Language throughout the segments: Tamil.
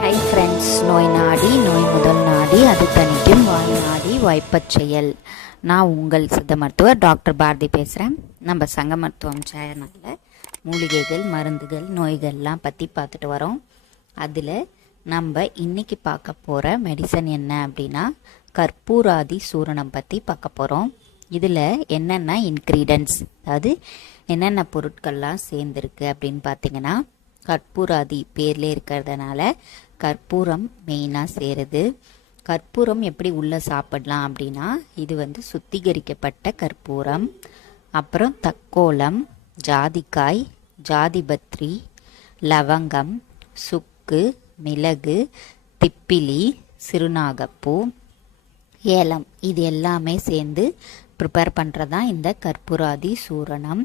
ஹை ஃப்ரெண்ட்ஸ் நோய் நாடி நோய் முதல் நாடி அது தனிக்கும் வாய் நாடி வாய்ப்பச் செயல். நான் உங்கள் சித்த மருத்துவர் டாக்டர் பாரதி பேசுகிறேன் நம்ம சங்க மருத்துவம் சேனலில் மூலிகைகள் மருந்துகள் நோய்கள்லாம் பற்றி பார்த்துட்டு வரோம். அதில் நம்ம இன்றைக்கி பார்க்க போகிற மெடிசன் என்ன அப்படின்னா கற்பூராதி சூரணம் பற்றி பார்க்க போகிறோம் இதில் என்னென்ன இன்க்ரீடியன்ஸ் அதாவது என்னென்ன பொருட்கள்லாம் சேர்ந்துருக்கு அப்படின்னு பார்த்தீங்கன்னா கற்பூராதி பேர்லே இருக்கிறதுனால கற்பூரம் மெயினாக சேருது. கற்பூரம் எப்படி உள்ளே சாப்பிடலாம் அப்படின்னா இது வந்து சுத்திகரிக்கப்பட்ட கற்பூரம் அப்புறம் தக்கோலம் ஜாதிக்காய் ஜாதிபத்ரி லவங்கம் சுக்கு மிளகு திப்பிலி சிறுநாகப்பூ ஏலம் இது எல்லாமே சேர்ந்து ப்ரிப்பேர் பண்ணுறது தான் இந்த கற்பூராதி சூரணம்.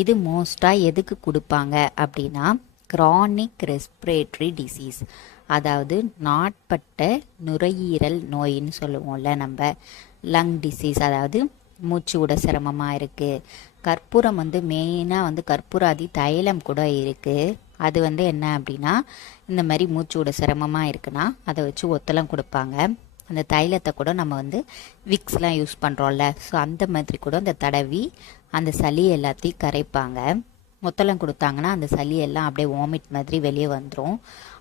இது மோஸ்ட்டாக எதுக்கு கொடுப்பாங்க அப்படின்னா க்ரானிக் ரெஸ்பிரேட்டரி டிசீஸ் அதாவது நாட்பட்ட நுரையீரல் நோயின்னு சொல்லுவோம்ல நம்ம. லங் டிசீஸ் அதாவது மூச்சு விட சிரமமாக இருக்குது கற்பூரம் வந்து மெயினாக வந்து கற்பூராதி தைலம் கூட இருக்குது அது வந்து என்ன அப்படின்னா இந்த மாதிரி மூச்சு விட சிரமமாக இருக்குன்னா அதை வச்சு ஒத்தலம் கொடுப்பாங்க. அந்த தைலத்தை கூட நம்ம வந்து விக்ஸ்லாம் யூஸ் பண்ணுறோம்ல ஸோ அந்த மாதிரி கூட அந்த தடவி அந்த சளி எல்லாத்தையும் கரைப்பாங்க. முத்தலம் கொடுத்தாங்கன்னா அந்த சளி எல்லாம் அப்படியே வாமிட் மாதிரி வெளியே வந்துடும்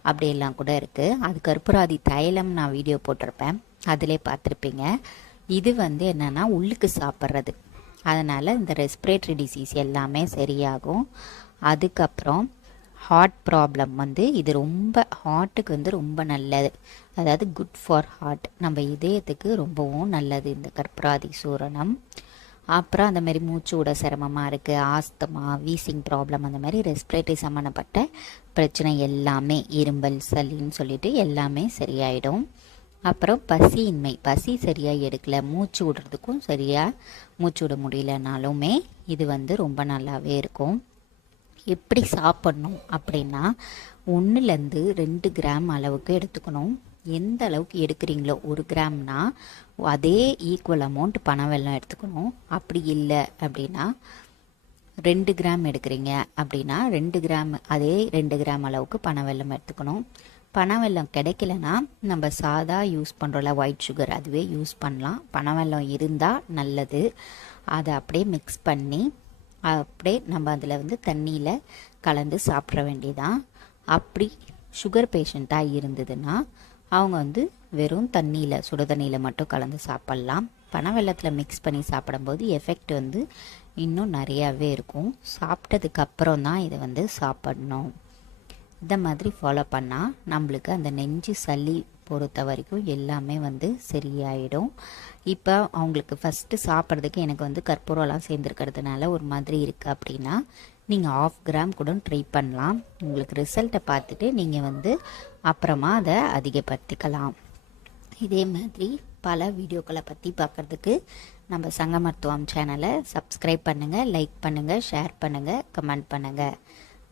அப்படியெல்லாம் கூட இருக்குது அது கற்பூராதி தைலம் நான் வீடியோ போட்டிருப்பேன். அதிலே பார்த்துருப்பீங்க. இது வந்து என்னென்னா உள்ளுக்கு சாப்பிட்றது. அதனால் இந்த ரெஸ்பிரேட்டரி டிசீஸ் எல்லாமே சரியாகும். அதுக்கப்புறம் ஹார்ட் ப்ராப்ளம் வந்து இது ரொம்ப ஹார்ட்டுக்கு வந்து ரொம்ப நல்லது. அதாவது குட் ஃபார் ஹார்ட் நம்ம இதயத்துக்கு ரொம்பவும் நல்லது இந்த கற்பூராதி சூரணம். அப்புறம் அந்த மாதிரி மூச்சு விட சிரமமாக இருக்குது ஆஸ்தமா வீசிங் ப்ராப்ளம் அந்த மாதிரி ரெஸ்பிரேட்டரி சம்மந்தப்பட்ட பிரச்சனை எல்லாமே இரும்பல் சளின்னு சொல்லிட்டு எல்லாமே சரியாயிடும். அப்புறம் பசியின்மை. பசி சரியாக எடுக்கல. மூச்சு விடுறதுக்கும் சரியாக மூச்சு விட முடியலனாலுமே இது வந்து ரொம்ப நல்லாவே இருக்கும். எப்படி சாப்பிட்ணும் அப்படின்னா ஒன்றுலேருந்து ரெண்டு கிராம் அளவுக்கு எடுத்துக்கணும். எந்த அளவுக்கு எடுக்கிறீங்களோ ஒரு கிராம்னா அதே ஈக்குவல் அமௌண்ட் பண வெள்ளம் எடுத்துக்கணும். அப்படி இல்லை அப்படின்னா ரெண்டு கிராம் எடுக்கிறீங்க அப்படின்னா ரெண்டு கிராம் அதே ரெண்டு கிராம் அளவுக்கு பனை வெல்லம் எடுத்துக்கணும். பனை வெல்லம் கிடைக்கலனா நம்ம சாதா யூஸ் பண்ணுறோம்ல ஒயிட் சுகர் அதுவே யூஸ் பண்ணலாம். பனை வெல்லம் இருந்தால் நல்லது. அதை அப்படியே மிக்ஸ் பண்ணி அப்படியே நம்ம அதில் வந்து தண்ணியில் கலந்து சாப்பிட வேண்டியதான் அப்படி சுகர் பேஷண்ட்டாக இருந்ததுன்னா அவங்க வந்து வெறும் தண்ணியில் சுடு தண்ணியில் மட்டும் கலந்து சாப்பிட்லாம். பனை வெள்ளத்தில் மிக்ஸ் பண்ணி சாப்பிடும்போது எஃபெக்ட் வந்து இன்னும் நிறையாவே இருக்கும். சாப்பிட்டதுக்கப்புறம் தான் இதை வந்து சாப்பிடணும். இந்த மாதிரி ஃபாலோ பண்ணால் நம்மளுக்கு அந்த நெஞ்சு சளி பொறுத்த வரைக்கும் எல்லாமே வந்து சரியாயிடும். இப்போ அவங்களுக்கு ஃபஸ்ட்டு சாப்பிட்றதுக்கு எனக்கு வந்து கற்பூரம்லாம் சேர்ந்துருக்கிறதுனால ஒரு மாதிரி இருக்குது அப்படின்னா நீங்கள் ஆஃப் கிராம் கூட ட்ரை பண்ணலாம். உங்களுக்கு ரிசல்ட்டை பார்த்துட்டு நீங்கள் வந்து அப்புறமா அதை அதிகப்படுத்திக்கலாம். இதே மாதிரி பல வீடியோக்களை பற்றி பார்க்குறதுக்கு நம்ம சங்க மருத்துவம் சேனலை சப்ஸ்கிரைப் பண்ணுங்கள் லைக் பண்ணுங்கள் ஷேர் பண்ணுங்கள் கமெண்ட் பண்ணுங்கள்